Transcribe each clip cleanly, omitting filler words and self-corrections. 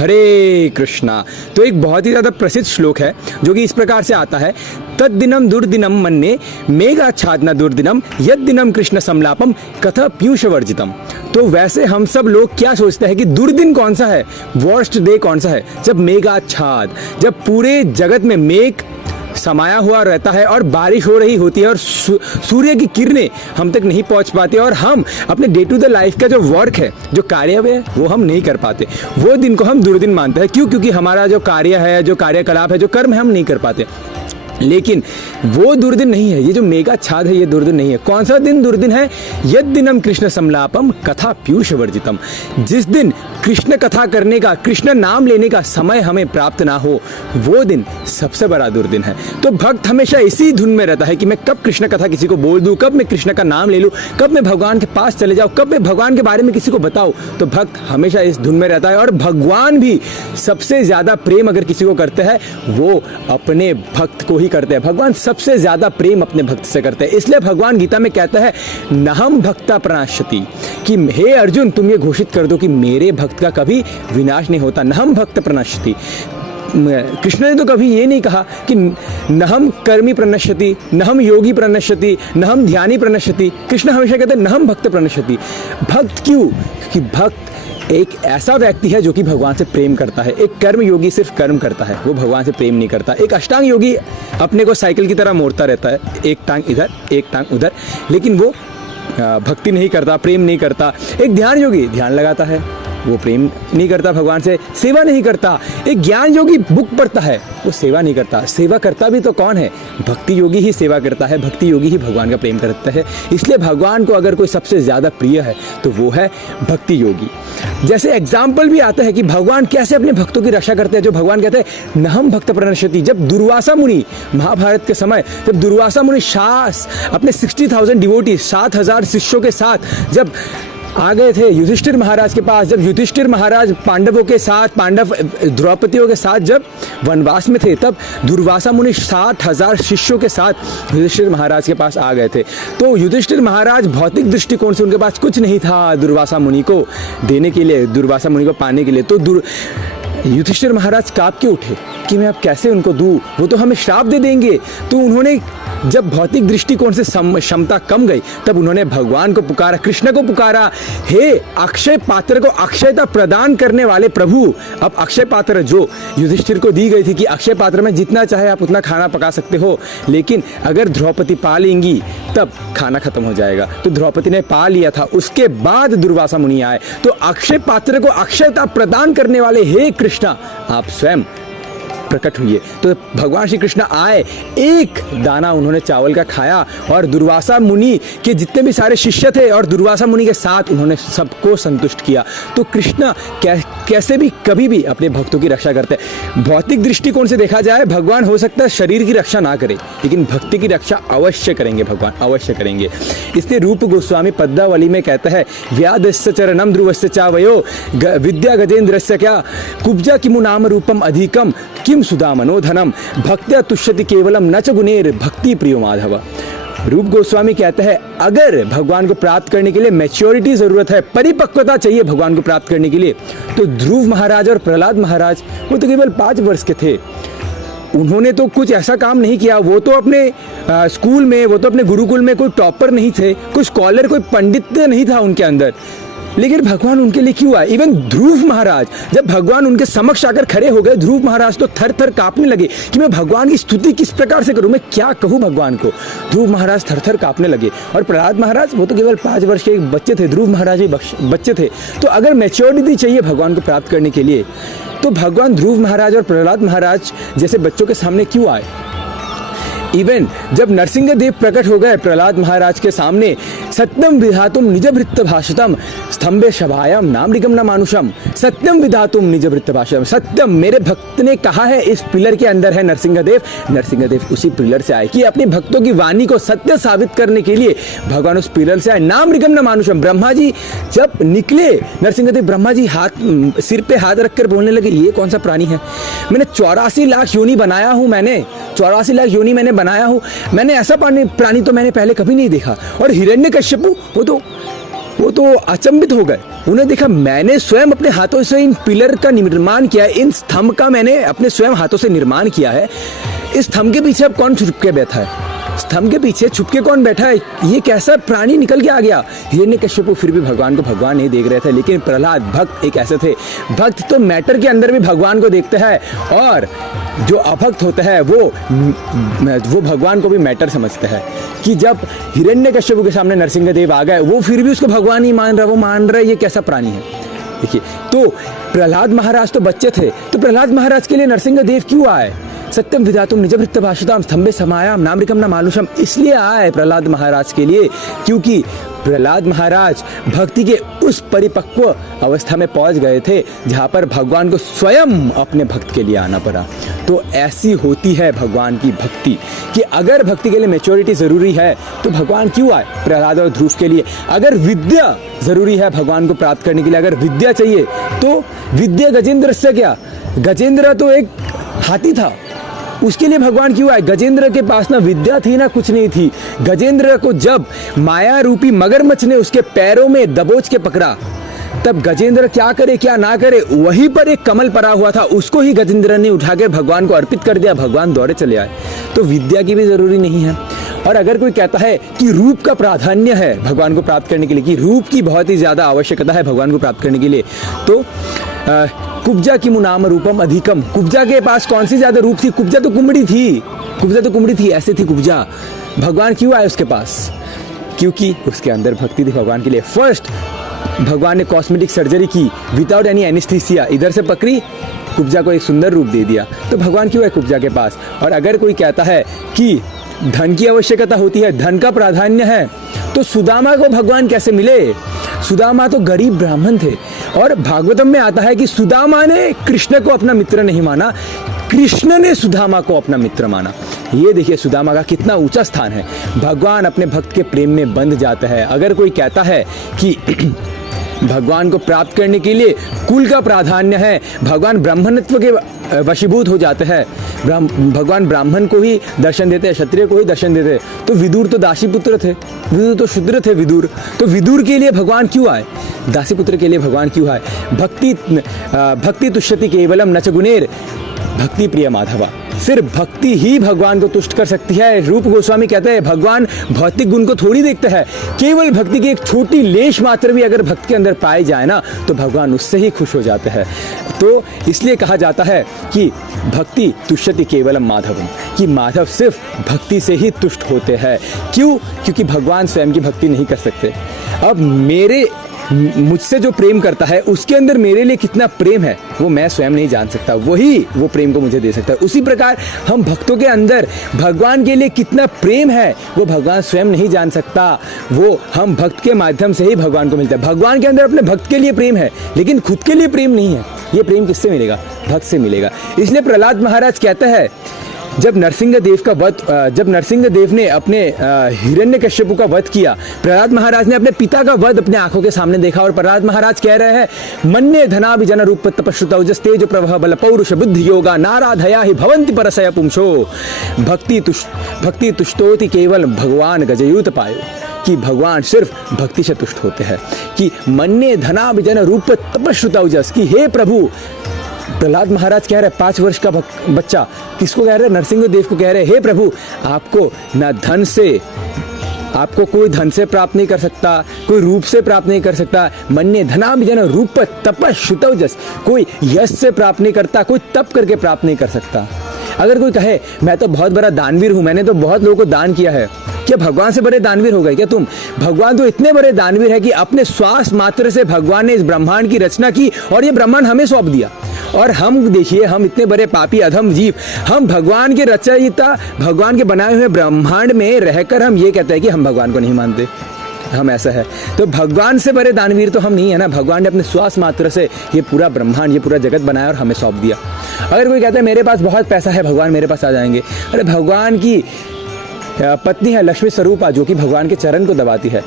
हरे कृष्णा। तो एक बहुत ही ज़्यादा प्रसिद्ध श्लोक है जो कि इस प्रकार से आता है, तद्दिनम दुर्दिनम मन्ये मेघाच्छादना दुर्दिनम यद दिनम कृष्ण समलापम कथा पीयूष वर्जितम। तो वैसे हम सब लोग क्या सोचते हैं कि दुर्दिन कौन सा है, वर्स्ट डे कौन सा है, जब मेघाच्छाद, जब पूरे जगत में मेघ समाया हुआ रहता है और बारिश हो रही होती है और सूर्य की किरणें हम तक नहीं पहुंच पाते और हम अपने डे टू द लाइफ का जो वर्क है, जो कार्य है, वो हम नहीं कर पाते। वो दिन को हम दुर्दिन मानते हैं। क्यों? क्योंकि हमारा जो कार्य है, जो कार्यकलाप है, जो कर्म है, हम नहीं कर पाते। लेकिन वो दुर्दिन नहीं है, ये जो मेघाच्छाद है ये दुर्दिन नहीं है। कौन सा दिन दुर्दिन है? यद दिनम कृष्ण समलापम कथा पीयूष वर्जितम। जिस दिन कृष्ण कथा करने का, कृष्ण नाम लेने का समय हमें प्राप्त ना हो, वो दिन सबसे बड़ा दुर्दिन है। तो भक्त हमेशा इसी धुन में रहता है कि मैं कब कृष्ण कथा किसी को बोल दूं, कब मैं कृष्ण का नाम ले लूं, कब मैं भगवान के पास चले जाऊं, कब मैं भगवान के बारे में किसी को बताऊं। तो भक्त हमेशा इस धुन में रहता है। और भगवान भी सबसे ज्यादा प्रेम अगर किसी को करते हैं, वो अपने भक्त को ही करते हैं। भगवान सबसे ज्यादा प्रेम अपने भक्त से करते हैं। इसलिए भगवान गीता में कहता है, नहम भक्ता प्रणाश्यति, कि हे अर्जुन तुम ये घोषित कर दो कि मेरे भक्त का कभी विनाश नहीं होता। नहम भक्त प्रणाश्यति। कृष्ण ने तो कभी ये नहीं कहा कि नहम कर्मी प्रणश्यति, नहम योगी प्रणश्यति, नहम ध्यानी प्रणश्यति। कृष्ण हमेशा कहते हैं नहम भक्त प्रणश्यति। भक्त क्यों? क्योंकि भक्त एक ऐसा व्यक्ति है जो कि भगवान से प्रेम करता है। एक कर्म योगी सिर्फ कर्म करता है, वो भगवान से प्रेम नहीं करता। एक अष्टांग योगी अपने को साइकिल की तरह मोड़ता रहता है, एक टांग इधर एक टांग उधर, लेकिन वो भक्ति नहीं करता, प्रेम नहीं करता। एक ध्यान योगी ध्यान लगाता है, वो प्रेम नहीं करता भगवान से, सेवा नहीं करता। एक ज्ञान योगी बुक पढ़ता है, वो सेवा नहीं करता। सेवा करता भी तो कौन है? भक्ति योगी ही सेवा करता है, भक्ति योगी ही भगवान का प्रेम करता है। इसलिए भगवान को अगर कोई सबसे ज्यादा प्रिय है तो वो है भक्ति योगी। जैसे एग्जाम्पल भी आता है कि भगवान कैसे अपने भक्तों की रक्षा करते हैं। जो भगवान कहते हैं नहम भक्त प्रणश्यति। जब दुर्वासा मुनि, महाभारत के समय, जब दुर्वासा मुनि शास अपने 60,000 डिवोटी, 7,000 शिष्यों के साथ जब आ गए थे युधिष्ठिर महाराज के पास, जब युधिष्ठिर महाराज पांडवों के साथ, पांडव द्रौपदियों के साथ जब वनवास में थे, तब दुर्वासा मुनि 60,000 शिष्यों के साथ युधिष्ठिर महाराज के पास आ गए थे। तो युधिष्ठिर महाराज भौतिक दृष्टिकोण से उनके पास कुछ नहीं था दुर्वासा मुनि को देने के लिए, दुर्वासा मुनि को पाने के लिए। तो युधिष्ठिर महाराज कांप के उठे कि मैं अब कैसे उनको दूं, वो तो हमें श्राप दे देंगे। तो उन्होंने जब भौतिक दृष्टिकोण से क्षमता कम गई, तब उन्होंने भगवान को पुकारा, कृष्ण को पुकारा, हे अक्षय पात्र को अक्षयता प्रदान करने वाले प्रभु। अब अक्षय पात्र जो युधिष्ठिर को दी गई थी कि अक्षय पात्र में जितना चाहे आप उतना खाना पका सकते हो, लेकिन अगर द्रौपदी पा लेंगी तब खाना खत्म हो जाएगा। तो द्रौपदी ने पा लिया था, उसके बाद दुर्वासा मुनि आए। तो अक्षय पात्र को अक्षयता प्रदान करने वाले हे कृष्णा, आप स्वयं प्रकट हुई। तो भगवान श्री कृष्ण आए, एक दाना उन्होंने चावल का खाया और दुर्वासा मुनि के जितने भी सारे शिष्य थे और दुर्वासा मुनि के साथ उन्होंने सबको संतुष्ट किया। तो कृष्ण कैसे भी कभी भी अपने भक्तों की रक्षा करते हैं। भौतिक दृष्टिकोण से देखा जाए, भगवान हो सकता है शरीर की रक्षा ना करे, लेकिन भक्ति की रक्षा अवश्य करेंगे, भगवान अवश्य करेंगे। इसलिए रूप गोस्वामी पद्मावली में कहता है, व्यादस्य चरणम ध्रुवस्य चावयो विद्या गजेंद्रस्य क्या कुब्जा किमु नाम रूपम अधिकम किम सुधा मनोधनम भक्त्या तुष्यति केवलम न च गुणेर भक्ति प्रियो माधव। रूप गोस्वामी कहते हैं, अगर भगवान को प्राप्त करने के लिए मैच्योरिटी जरूरत है, परिपक्वता चाहिए भगवान को प्राप्त करने के लिए, तो ध्रुव महाराज और प्रहलाद महाराज वो तो केवल 5 वर्ष के थे। उन्होंने तो कुछ ऐसा काम नहीं किया। वो तो अपने स्कूल में, वो तो अपने गुरुकुल में कोई टॉपर नहीं थे, कोई स्कॉलर, कोई पंडित नहीं था उनके अंदर, लेकिन भगवान उनके लिए क्यों आए। इवन ध्रुव महाराज, जब भगवान उनके समक्ष आकर खड़े हो गए, ध्रुव महाराज तो थर थर कांपने लगे कि मैं भगवान की स्तुति किस प्रकार से करूं, मैं क्या कहूं भगवान को। ध्रुव महाराज थर थर कांपने लगे। और प्रहलाद महाराज, वो तो केवल 5 वर्ष के एक बच्चे थे, ध्रुव महाराज भी बच्चे थे। तो अगर मैच्योरिटी चाहिए भगवान को प्राप्त करने के लिए, तो भगवान ध्रुव महाराज और प्रहलाद महाराज जैसे बच्चों के सामने क्यों आए। इवन जब नरसिंहदेव प्रकट हो गए प्रहलाद महाराज के सामने, सत्यम विधातुम निज भृत्य भाषितम स्तंभे शभायम नाम निगम न मानुषम। सत्यम विधातुम निज भृत्य भाषितम, सत्यम मेरे भक्त ने कहा है, इस पिलर के अंदर है नरसिंहदेव। नरसिंहदेव उसी पिलर से आए कि अपने भक्तों की वाणी को सत्य साबित करने के लिए भगवान उस पिलर से आए। नाम निगम न मानुषम। ब्रह्मा जी जब निकले, नरसिंहदेव ब्रह्मा जी सिर पे हाथ रखकर बोलने लगे, ये कौन सा प्राणी है, मैंने 84 लाख योनि बनाया हूं, मैंने 84 लाख योनि मैंने बनाया हूं, मैंने ऐसा प्राणी तो मैंने पहले कभी नहीं देखा। और हिरण्यकश्यपु वो तो अचंभित हो गए, उन्हें देखा मैंने स्वयं अपने हाथों से इन पिलर का निर्माण किया है, इन स्तंभ का मैंने अपने स्वयं हाथों से निर्माण किया है। इस स्तंभ के पीछे अब कौन छुप के बैठा है? स्तंभ के पीछे छुप के कौन बैठा है? ये कैसा प्राणी निकल के आ गया? हिरण्यकश्यप फिर भी भगवान को भगवान नहीं देख रहे थे, लेकिन प्रहलाद भक्त एक ऐसे थे। भक्त तो मैटर के अंदर भी भगवान को देखते हैं, और जो अभक्त होता है वो भगवान को भी मैटर समझते हैं। कि जब हिरण्यकश्यप के सामने नरसिंहदेव आ गए, वो फिर भी उसको भगवान ही मान रहा, वो मान रहा है ये कैसा प्राणी है। देखिए, तो प्रहलाद महाराज तो बच्चे थे, तो प्रहलाद महाराज के लिए नरसिंहदेव क्यों आए? सत्यम विधातुम निजभृत्त भाषिताम स्तंभे समायाम नामरिकम न मानुषम, इसलिए आए प्रहलाद महाराज के लिए, क्योंकि प्रहलाद महाराज भक्ति के उस परिपक्व अवस्था में पहुंच गए थे जहां पर भगवान को स्वयं अपने भक्त के लिए आना पड़ा। तो ऐसी होती है भगवान की भक्ति, कि अगर भक्ति के लिए मैच्योरिटी जरूरी है तो भगवान क्यों आए प्रहलाद और ध्रुव के लिए। अगर विद्या जरूरी है भगवान को प्राप्त करने के लिए, अगर विद्या चाहिए तो विद्या गजेंद्र से क्या, गजेंद्र तो एक हाथी था, उसके लिए भगवान क्यों आए? गजेंद्र के पास ना विद्या थी ना कुछ नहीं थी। गजेंद्र को जब माया रूपी मगरमच्छ ने उसके पैरों में दबोच के पकड़ा, तब गजेंद्र क्या करे क्या ना करे, वहीं पर एक कमल पड़ा हुआ था, उसको ही गजेंद्र ने उठा के भगवान को अर्पित कर दिया, भगवान दौड़े चले आए। तो विद्या की भी जरूरी नहीं है। और अगर कोई कहता है कि रूप का प्राधान्य है भगवान को प्राप्त करने के लिए, कि रूप की बहुत ही ज्यादा आवश्यकता है भगवान को प्राप्त करने के लिए, तो कुब्जा की मुनाम रूपम अधिकम, कुब्जा के पास कौन सी ज्यादा रूप थी? कुब्जा तो कुमड़ी थी, ऐसे थी कुब्जा। भगवान क्यों आए उसके पास? क्योंकि उसके अंदर भक्ति थी भगवान के लिए। फर्स्ट भगवान ने कॉस्मेटिक सर्जरी की विदाउट एनी एनेस्थीसिया, इधर से पकड़ी, कुब्जा को एक सुंदर रूप दे दिया। तो भगवान क्यों है कुब्जा के पास? और अगर कोई कहता है कि धन की आवश्यकता होती है, धन का प्राधान्य है, तो सुदामा को भगवान कैसे मिले? सुदामा तो गरीब ब्राह्मण थे, और भागवतम में आता है कि सुदामा ने कृष्ण को अपना मित्र नहीं माना, कृष्ण ने सुदामा को अपना मित्र माना। ये देखिए सुदामा का कितना ऊंचा स्थान है। भगवान अपने भक्त के प्रेम में बंध जाता है। अगर कोई कहता है कि भगवान को प्राप्त करने के लिए कुल का प्राधान्य है, भगवान ब्राह्मणत्व के वशीभूत हो जाते हैं, भगवान ब्राह्मण को ही दर्शन देते हैं, क्षत्रिय को ही दर्शन देते हैं, तो विदुर तो दासी पुत्र थे, विदुर तो शूद्र थे। विदुर तो विदुर के लिए भगवान क्यों आए? दासी पुत्र के लिए भगवान क्यों आए? भक्ति तुष्यति केवलम न च गुणेर भक्ति प्रिय माधवा, सिर्फ भक्ति ही भगवान को तुष्ट कर सकती है। रूप गोस्वामी कहते हैं भगवान भौतिक गुण को थोड़ी देखते हैं, केवल भक्ति की एक छोटी लेश मात्र भी अगर भक्त के अंदर पाई जाए ना, तो भगवान उससे ही खुश हो जाते हैं। तो इसलिए कहा जाता है कि भक्ति तुष्यति केवलम माधवम, कि माधव सिर्फ भक्ति से ही तुष्ट होते हैं। क्यों? क्योंकि भगवान स्वयं की भक्ति नहीं कर सकते। अब मुझसे जो प्रेम करता है उसके अंदर मेरे लिए कितना प्रेम है वो मैं स्वयं नहीं जान सकता, वही वो प्रेम को मुझे दे सकता है। उसी प्रकार हम भक्तों के अंदर भगवान के लिए कितना प्रेम है वो भगवान स्वयं नहीं जान सकता, वो हम भक्त के माध्यम से ही भगवान को मिलता है। भगवान के अंदर अपने भक्त के लिए प्रेम है, लेकिन खुद के लिए प्रेम नहीं है। ये प्रेम किससे मिलेगा? भक्त से मिलेगा। इसलिए प्रहलाद महाराज कहते हैं, जब नरसिंहदेव ने अपने हिरण्यकश्यप का वध किया, प्रहलाद महाराज ने अपने पिता का वध अपने आंखों के सामने देखा, और प्रहलाद महाराज कह रहे हैं मन्ये धनाभिजन रूप तपश्रुतौ जस्तेज प्रभव बल पौरुष बुद्धि योगा नाराधया ही भवन्ति परसय पुंसो भक्ति तुष्टोति केवल भगवान गजयूत पायो, कि भगवान सिर्फ भक्ति से तुष्ट होते हैं। कि मन्ये धनाभिजन रूप तपश्रुतौ जस, कि हे प्रभु, प्रहलाद महाराज कह रहे 5 वर्ष का बच्चा किसको कह रहे? नरसिंहदेव को कह रहे, हे प्रभु, आपको कोई धन से प्राप्त नहीं कर सकता, कोई रूप से प्राप्त नहीं कर सकता। मन्ये धनाभिजन रूप तपश्रुतौ जस, कोई यश से प्राप्त नहीं करता, कोई तप करके प्राप्त नहीं कर सकता। अगर कोई कहे मैं तो बहुत बड़ा दानवीर हूं, मैंने तो बहुत लोगों को दान किया है, क्या भगवान से बड़े दानवीर हो गए क्या तुम? भगवान तो इतने बड़े दानवीर है कि अपने श्वास मात्र से भगवान ने इस ब्रह्मांड की रचना की, और ये ब्रह्मांड हमें सौंप दिया। और हम देखिए, हम इतने बड़े पापी अधम जीव, हम भगवान के रचयिता, भगवान के बनाए हुए ब्रह्मांड में रहकर हम ये कहते हैं कि हम भगवान को नहीं मानते, हम ऐसा है। तो भगवान से बड़े दानवीर तो हम नहीं है ना। भगवान ने अपने श्वास मात्र से ये पूरा ब्रह्मांड, ये पूरा जगत बनाया और हमें सौंप दिया। अगर कोई कहता है मेरे पास बहुत पैसा है, भगवान मेरे पास आ जाएंगे, अरे भगवान की पत्नी है लक्ष्मी स्वरूपा, जो कि भगवान के चरण को दबाती है।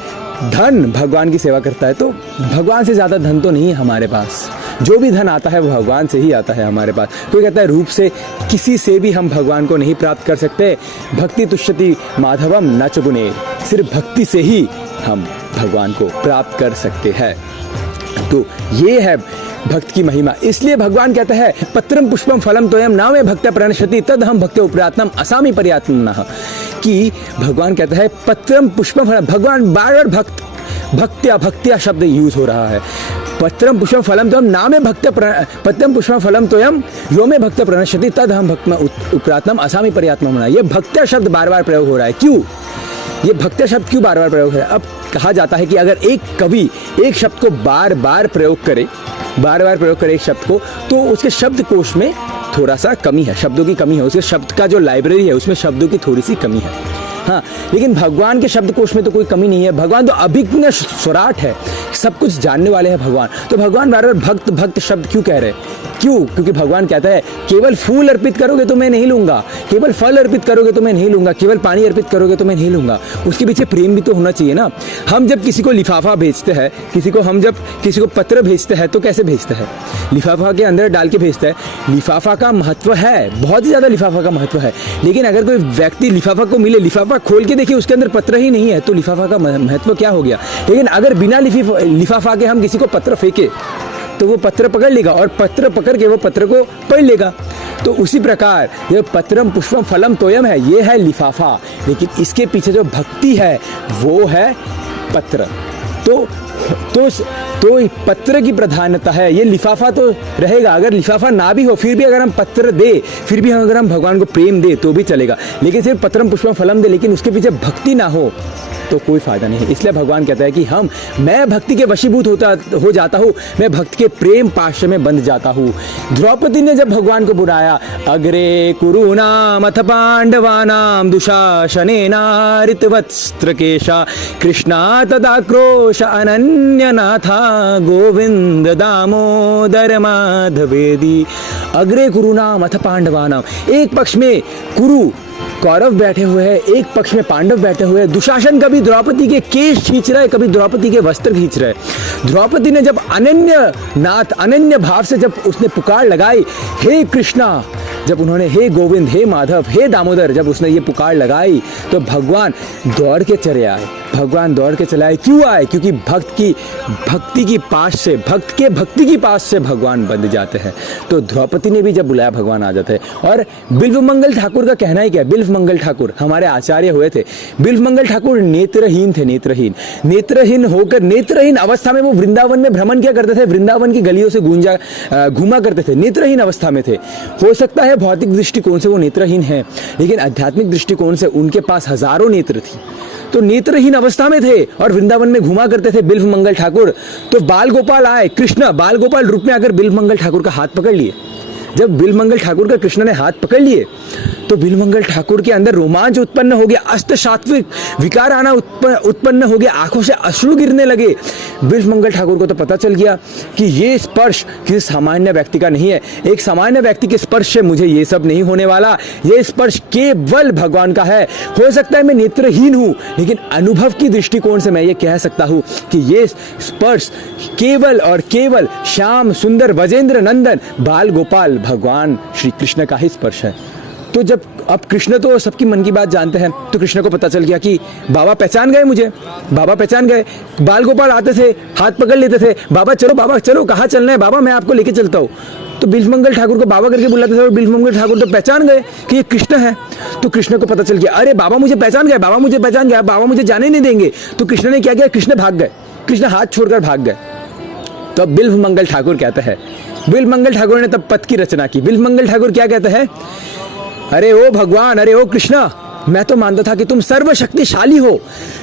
धन भगवान की सेवा करता है, तो भगवान से ज्यादा धन तो नहीं है हमारे पास। जो भी धन आता है वो भगवान से ही आता है हमारे पास। कोई कहता है रूप से किसी से भी हम भगवान को नहीं प्राप्त कर सकते। भक्ति तुष्यति माधवम न च गुणे, सिर्फ भक्ति से ही हम भगवान को प्राप्त कर सकते हैं। तो ये है भक्त की महिमा। इसलिए भगवान कहता है पत्रम पुष्पम फलम तोयम नामे भक्त्या प्रणश्यति तद हम भक्त्या उपरातनम असामी पर्यात्मनः, कि भगवान कहता है पत्रम पुष्पम फलम, भगवान बार बार भक्त्या शब्द यूज हो रहा है। पत्रम पुष्पम फलम तोयम नामे पत्रम पुष्पम फलम तोयम यो में भक्त्या प्रणश्यति तद हम भक्त्या उपरातनम असामी पर्यात्मनः। ये भक्त्या शब्द बार बार प्रयोग हो रहा है। क्यों ये भक्त्या शब्द क्यों बार बार प्रयोग हो रहा है? अब कहा जाता है कि अगर एक कवि एक शब्द को बार बार प्रयोग करे एक शब्द को, तो उसके शब्दकोश में थोड़ा सा कमी है, शब्दों की कमी है, उसके शब्द का जो लाइब्रेरी है उसमें शब्दों की थोड़ी सी कमी है। हाँ, लेकिन भगवान के शब्दकोश में तो कोई कमी नहीं है। भगवान तो अभिज्ञ स्वराट है, सब कुछ जानने वाले हैं भगवान। तो भगवान बार बार भक्त शब्द क्यों कह रहे हैं? क्यों? क्योंकि भगवान कहता है केवल फूल अर्पित करोगे तो मैं नहीं लूंगा, केवल फल अर्पित करोगे तो मैं नहीं लूंगा, केवल पानी अर्पित करोगे तो मैं नहीं लूंगा। उसके पीछे प्रेम भी तो होना चाहिए ना। हम जब किसी को लिफाफा भेजते हैं, हम जब किसी को पत्र भेजते हैं तो कैसे भेजते हैं? लिफाफा के अंदर डाल के भेजते हैं। लिफाफा का महत्व है, बहुत ही ज्यादा लिफाफा का महत्व है। लेकिन अगर कोई व्यक्ति लिफाफा को मिले, लिफाफा खोल के देखिए उसके अंदर पत्र ही नहीं है, तो लिफाफा का महत्व क्या हो गया? लेकिन अगर बिना लिफाफा के हम किसी को पत्र फेंके तो वो पत्र पकड़ लेगा और पत्र पकड़ के वो पत्र को पढ़ लेगा। तो उसी प्रकार ये पत्रम पुष्पम फलम तोयम है, ये है लिफाफा, लेकिन इसके पीछे जो भक्ति है वो है पत्र। तो पत्र की प्रधानता है। ये लिफाफा तो रहेगा, अगर लिफाफा ना भी हो फिर भी अगर हम पत्र दे, फिर भी अगर हम भगवान को प्रेम दे तो भी चलेगा। लेकिन सिर्फ पत्रम पुष्पम फलम दे, लेकिन उसके पीछे भक्ति ना हो तो कोई फायदा नहीं है। इसलिए भगवान कहता है कि मैं भक्ति के वशीभूत हो जाता हूँ, मैं भक्त के प्रेम पाश में बंध जाता हूँ। द्रौपदी ने जब भगवान को बुलाया, अग्रे कुरूणाम अथ पांडवानाम दुशासनेन ऋतवस्त्रकेशा कृष्णा तदाक्रोश अनन्यनाथा गोविंद दामोदर माधवेदी। अग्रे कुरूणाम अथ पांडवानाम, एक पक्ष में कुरु कौरव बैठे हुए हैं, एक पक्ष में पांडव बैठे हुए हैं। दुशासन कभी द्रौपदी के केश खींच रहा है, कभी द्रौपदी के वस्त्र खींच रहा है। द्रौपदी ने जब अनन्य भाव से जब उसने पुकार लगाई, हे कृष्णा, जब उन्होंने हे गोविंद, हे माधव, हे दामोदर, जब उसने ये पुकार लगाई तो भगवान दौड़ के चले आए। भगवान दौड़ के चले आए। क्यों आए? क्योंकि भक्ति की पास से भगवान बंध जाते हैं। तो द्रौपदी ने भी जब बुलाया भगवान आ जाते हैं। और बिल्वमंगल ठाकुर का कहना ही क्या है? बिल्वमंगल ठाकुर हमारे आचार्य हुए थे। बिल्वमंगल ठाकुर नेत्रहीन थे, नेत्रहीन होकर, नेत्रहीन अवस्था में वो वृंदावन में भ्रमण क्या करते थे? वृंदावन की गलियों से घूमा करते थे, नेत्रहीन अवस्था में थे। हो सकता है भौतिक दृष्टिकोण से वो नेत्रहीन है, लेकिन आध्यात्मिक दृष्टिकोण से उनके पास हजारों नेत्र थी। तो नेत्रहीन अवस्था में थे और वृंदावन में घुमा करते थे बिल्वमंगल ठाकुर। तो बाल गोपाल आए, कृष्ण बाल गोपाल रूप में आकर बिल्वमंगल ठाकुर का हाथ पकड़ लिए। जब बिल्वमंगल ठाकुर का कृष्ण ने हाथ पकड़ लिए तो बिल्वमंगल ठाकुर के अंदर रोमांच उत्पन्न हो गया, अष्ट सात्विक विकार आना उत्पन्न हो गया, आंखों से अश्रु गिरने लगे। बिल्वमंगल ठाकुर को तो पता चल गया कि ये स्पर्श किसी सामान्य व्यक्ति का नहीं है। एक सामान्य व्यक्ति के स्पर्श से मुझे ये सब नहीं होने वाला, ये स्पर्श केवल भगवान का है। हो सकता है मैं नेत्रहीन हूं, लेकिन अनुभव की दृष्टिकोण से मैं ये कह सकता हूं कि ये स्पर्श केवल और केवल श्याम सुंदर वजेंद्र नंदन बाल गोपाल भगवान श्री कृष्ण का ही स्पर्श है। तो जब अब कृष्ण तो सबकी मन की बात जानते हैं, तो कृष्ण को पता चल गया कि बाबा पहचान गए मुझे, बाबा पहचान गए। बाल गोपाल आते थे, हाथ पकड़ लेते थे, बाबा चलो कहाँ चलना है बाबा, मैं आपको लेके चलता हूँ। तो बिल्वमंगल ठाकुर को बाबा करके बुलाते थे और बिल्वमंगल ठाकुर तो पहचान गए कि ये कृष्ण है। तो कृष्ण को पता चल गया, अरे बाबा मुझे पहचान गए, बाबा मुझे जाने नहीं देंगे। तो कृष्ण ने क्या किया? कृष्ण भाग गए, कृष्ण हाथ छोड़कर भाग गए। तो अब बिल्वमंगल ठाकुर कहते हैं, बिल्वमंगल ठाकुर ने तब पद की रचना की। बिल्वमंगल ठाकुर क्या कहते हैं? अरे ओ भगवान, अरे ओ कृष्णा, मैं तो मानता था कि तुम सर्वशक्तिशाली हो,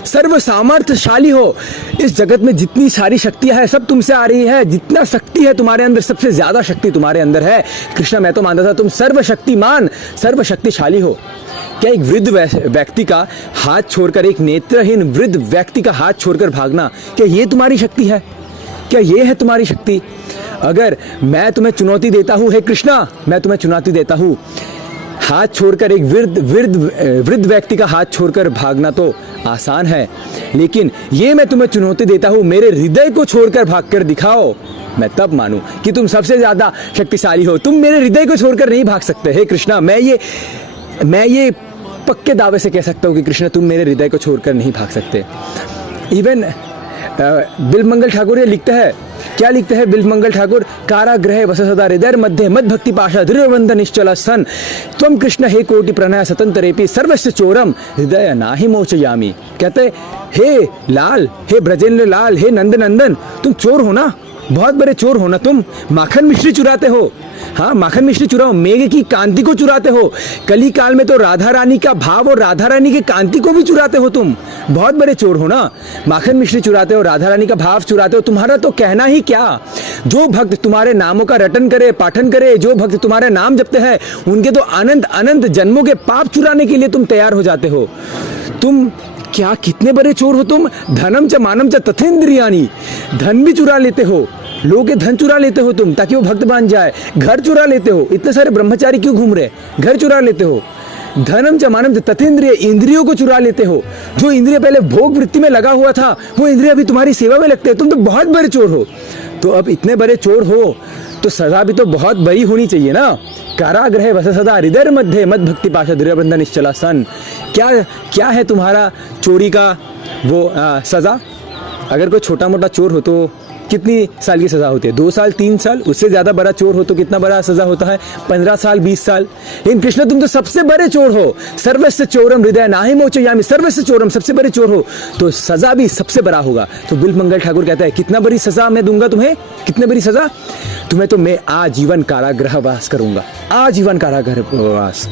सर्व सामर्थ्यशाली हो। इस जगत में जितनी सारी शक्तियां हैं सब तुमसे आ रही है, जितना शक्ति है तुम्हारे अंदर, सबसे ज्यादा शक्ति तुम्हारे अंदर है। कृष्णा, मैं तो मानता था तुम सर्वशक्तिमान, सर्वशक्तिशाली हो। क्या एक वृद्ध व्यक्ति का हाथ छोड़कर, एक नेत्रहीन वृद्ध व्यक्ति का हाथ छोड़कर भागना, क्या ये तुम्हारी शक्ति है? क्या ये है तुम्हारी शक्ति? अगर मैं तुम्हें चुनौती देता हूं, हे कृष्णा, मैं तुम्हें चुनौती देता हूं, हाथ छोड़कर, एक वृद्ध व्यक्ति का हाथ छोड़कर भागना तो आसान है, लेकिन ये मैं तुम्हें चुनौती देता हूं, मेरे हृदय को छोड़कर भागकर दिखाओ, मैं तब मानूं कि तुम सबसे ज्यादा शक्तिशाली हो। तुम मेरे हृदय को छोड़कर नहीं भाग सकते। हे कृष्णा, मैं ये पक्के दावे से कह सकता हूं कि कृष्ण तुम मेरे हृदय को छोड़कर नहीं भाग सकते। इवन बिल्वमंगल ठाकुर ये लिखता है क्या लिखते हैं बिल्वमंगल ठाकुर, कारागृहे वस सदा हृदय मध्ये मद भक्ति पाशा दृढ़बंध निश्चल सन त्वम कृष्ण हे कोटि प्रणय सतंतरेपि सर्वस्य चोरम हृदय नाहि मोचयामी। कहते हे लाल, हे ब्रजेंद्र लाल, हे नंद नंदन, तुम चोर हो ना, बहुत बड़े चोर हो ना तुम, माखन मिश्री चुराते हो। हाँ, माखन मिश्री चुराओ, मेघ की कांति को चुराते हो, कली काल में तो राधा रानी का भाव और राधा रानी की कांति को भी चुराते हो तुम, बहुत बड़े चोर हो ना। माखन मिश्री चुराते हो, राधा रानी का भाव चुराते हो, तुम्हारा तो कहना ही क्या। जो भक्त तुम्हारे नामों का रटन करे, पाठन करे, जो भक्त तुम्हारे नाम जपते हैं, उनके तो अनंत अनंत जन्मों के पाप चुराने के लिए तुम तैयार हो जाते हो। तुम क्या कितने बड़े चोर हो तुम। धनम च मानम च तथेंद्रियानी, धन भी चुरा लेते हो, लोगों के धन चुरा लेते हो तुम ताकि वो भक्त बन जाए। घर चुरा लेते हो, इतने सारे ब्रह्मचारी क्यों घूम रहे, घर चुरा लेते हो। धनम च मानम च तथेंद्रिय, इंद्रियों को चुरा लेते हो। जो इंद्रिय पहले भोग वृत्ति में लगा हुआ था, वो इंद्रिय अभी तुम्हारी सेवा में लगते हैं। तुम तो बहुत बड़े चोर हो। तो अब इतने बड़े चोर हो तो सजा भी तो बहुत बड़ी होनी चाहिए ना। कारागृहे वस सदा हृदय मध्ये मद भक्ति पाशा दृढ़बंध निश्चला सन। क्या है तुम्हारा चोरी का वो सजा। अगर कोई छोटा मोटा चोर हो तो कितनी साल की सजा होती है, 2 साल 3 साल। उससे ज्यादा बड़ा चोर हो तो कितना बड़ा सजा होता है, 15 साल 20 साल। लेकिन कृष्ण तुम तो सबसे बड़े चोर हो। सर्वस्य चोरम हृदय नाहि मोचयामि, सर्वस्य चोरम, सबसे बड़े चोर हो तो सजा भी सबसे बड़ा होगा। तो बिल्वमंगल ठाकुर कहता है कितना बड़ी सजा मैं दूंगा तुम्हें, कितने बड़ी सजा तुम्हें, तो मैं आजीवन कारागृहवास करूंगा, आजीवन कारागृहवास।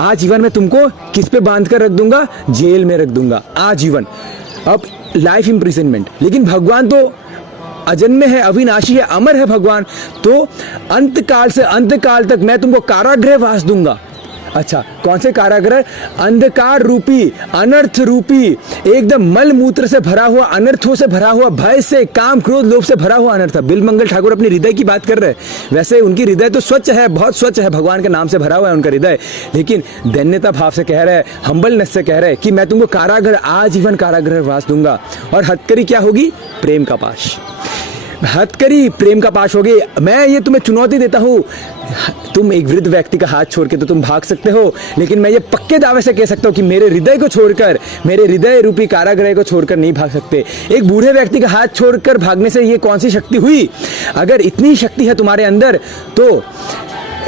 आजीवन में तुमको किस पे बांध कर रख दूंगा, जेल में रख दूंगा आजीवन। अब लाइफ इम्प्रिजनमेंट। लेकिन भगवान तो अजन्मे है, अविनाशी है, अमर है भगवान, तो अंत काल से अंत काल तक मैं तुमको कारागृह वास दूंगा। अच्छा, कौन से कारागृह, अंधकार रूपी, अनर्थ रूपी, एकदम मल मूत्र से भरा हुआ, अनर्थों से भरा हुआ, भय से, काम क्रोध लोभ से भरा हुआ अनर्थ। बिल्वमंगल ठाकुर अपनी हृदय की बात कर रहे हैं। वैसे उनकी हृदय तो स्वच्छ है, बहुत स्वच्छ है, भगवान के नाम से भरा हुआ है उनका हृदय, लेकिन दैन्यता भाव से कह रहे हैं, हम्बलनेस से कह रहे हैं कि मैं तुमको कारागृह, आजीवन कारागृह वास दूंगा। और हथकड़ी क्या होगी, प्रेम का पाश। हथकड़ी प्रेम का पाश होगी। मैं ये तुम्हें चुनौती देता हूं, तुम एक वृद्ध व्यक्ति का हाथ छोड़ के तो तुम भाग सकते हो, लेकिन मैं ये पक्के दावे से कह सकता हूं कि मेरे हृदय को छोड़कर, मेरे हृदय रूपी कारागृह को छोड़कर नहीं भाग सकते। एक बूढ़े व्यक्ति का हाथ छोड़कर भागने से ये कौन सी शक्ति हुई। अगर इतनी शक्ति है तुम्हारे अंदर तो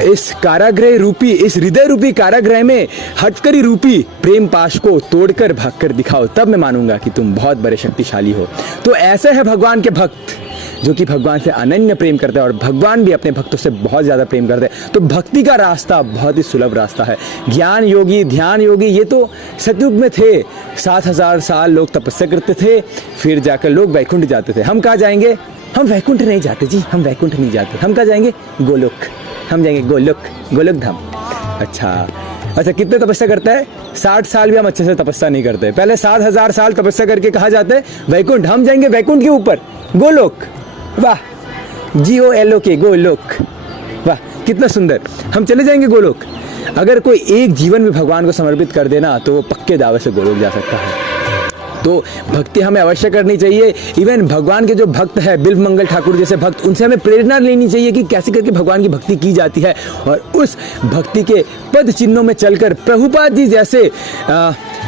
इस कारागृह रूपी, इस हृदय रूपी कारागृह में हथकड़ी रूपी प्रेम पाश को तोड़कर भागकर दिखाओ, तब मैं मानूंगा कि तुम बहुत बड़े शक्तिशाली हो। तो ऐसे है भगवान के भक्त जो कि भगवान से अनन्य प्रेम करते हैं, और भगवान भी अपने भक्तों से बहुत ज्यादा प्रेम करते हैं। तो भक्ति का रास्ता बहुत ही सुलभ रास्ता है। ज्ञान योगी, ध्यान योगी, ये तो सतयुग में थे। 7000 साल लोग तपस्या करते थे, फिर जाकर लोग वैकुंठ जाते थे। हम कहाँ जाएंगे, हम वैकुंठ नहीं जाते जी, हम वैकुंठ नहीं जाते। हम कहाँ जाएंगे, गोलोक, हम जाएंगे गोलोक, गोलोक धाम। अच्छा, कितने तपस्या करता है, 60 साल भी हम अच्छे से तपस्या नहीं करते। पहले 7000 साल तपस्या करके कहा जाता है वैकुंठ, हम जाएंगे वैकुंठ के ऊपर, गोलोक। वाह, GOLOK, गोलोक, वाह कितना सुंदर, हम चले जाएंगे गोलोक। अगर कोई एक जीवन में भगवान को समर्पित कर देना तो वो पक्के दावे से गोलोक जा सकता है। तो भक्ति हमें अवश्य करनी चाहिए। इवन भगवान के जो भक्त है, बिल्वमंगल ठाकुर जैसे भक्त, उनसे हमें प्रेरणा लेनी चाहिए कि कैसे करके भगवान की भक्ति की जाती है, और उस भक्ति के पद चिन्हों में चलकर, प्रभुपाद जी जैसे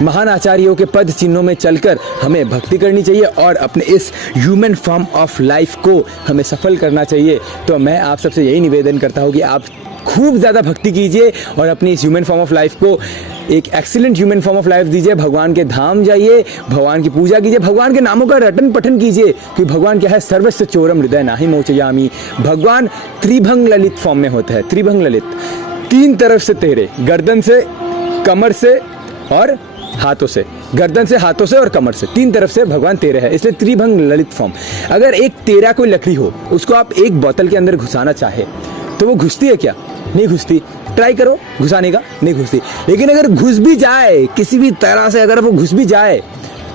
महान आचार्यों के पद चिन्हों में चलकर हमें भक्ति करनी चाहिए और अपने इस ह्यूमन फॉर्म ऑफ लाइफ को हमें सफल करना चाहिए। तो मैं आप सबसे यही निवेदन करता हूँ कि आप खूब ज़्यादा भक्ति कीजिए और अपनी इस ह्यूमन फॉर्म ऑफ लाइफ को एक excellent human form of life दीजिए। भगवान के धाम जाइए, भगवान की पूजा कीजिए, भगवान के नामों का रटन पठन कीजिए, क्योंकि भगवान क्या है, सर्वस्य चोरम हृदय नाहि मोचयामि। भगवान त्रिभंग ललित फॉर्म में होता है। त्रिभंग ललित, 3 तरफ से तेरे, गर्दन से, कमर से और हाथों से, गर्दन से, हाथों से और कमर से, 3 तरफ से भगवान तेरे है, इसलिए त्रिभंग ललित फॉर्म। अगर एक तेरा कोई लकड़ी हो, उसको आप एक बोतल के अंदर घुसाना चाहे तो वो घुसती है क्या, नहीं घुसती। ट्राई करो घुसाने का, नहीं घुसती। लेकिन अगर घुस भी जाए किसी भी तरह से, अगर वो घुस भी जाए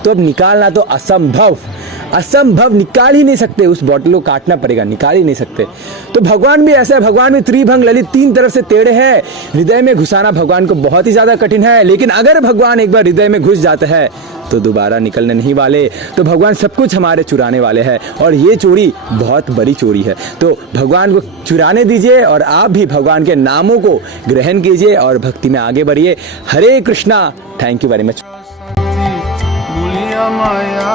तो अब निकालना तो असंभव, असंभव, निकाल ही नहीं सकते। उस बॉटल को काटना पड़ेगा, निकाल ही नहीं सकते। तो भगवान भी ऐसा है, भगवान भी त्रिभंग ललित, 3 तरफ से टेढ़े हैं। हृदय में घुसाना भगवान को बहुत ही ज्यादा कठिन है, लेकिन अगर भगवान एक बार हृदय में घुस जाते हैं तो दोबारा निकलने नहीं वाले। तो भगवान सब कुछ हमारे चुराने वाले हैं, और ये चोरी बहुत बड़ी चोरी है। तो भगवान को चुराने दीजिए और आप भी भगवान के नामों को ग्रहण कीजिए और भक्ति में आगे बढ़िए। Hare Krishna. Thank you very much. Maya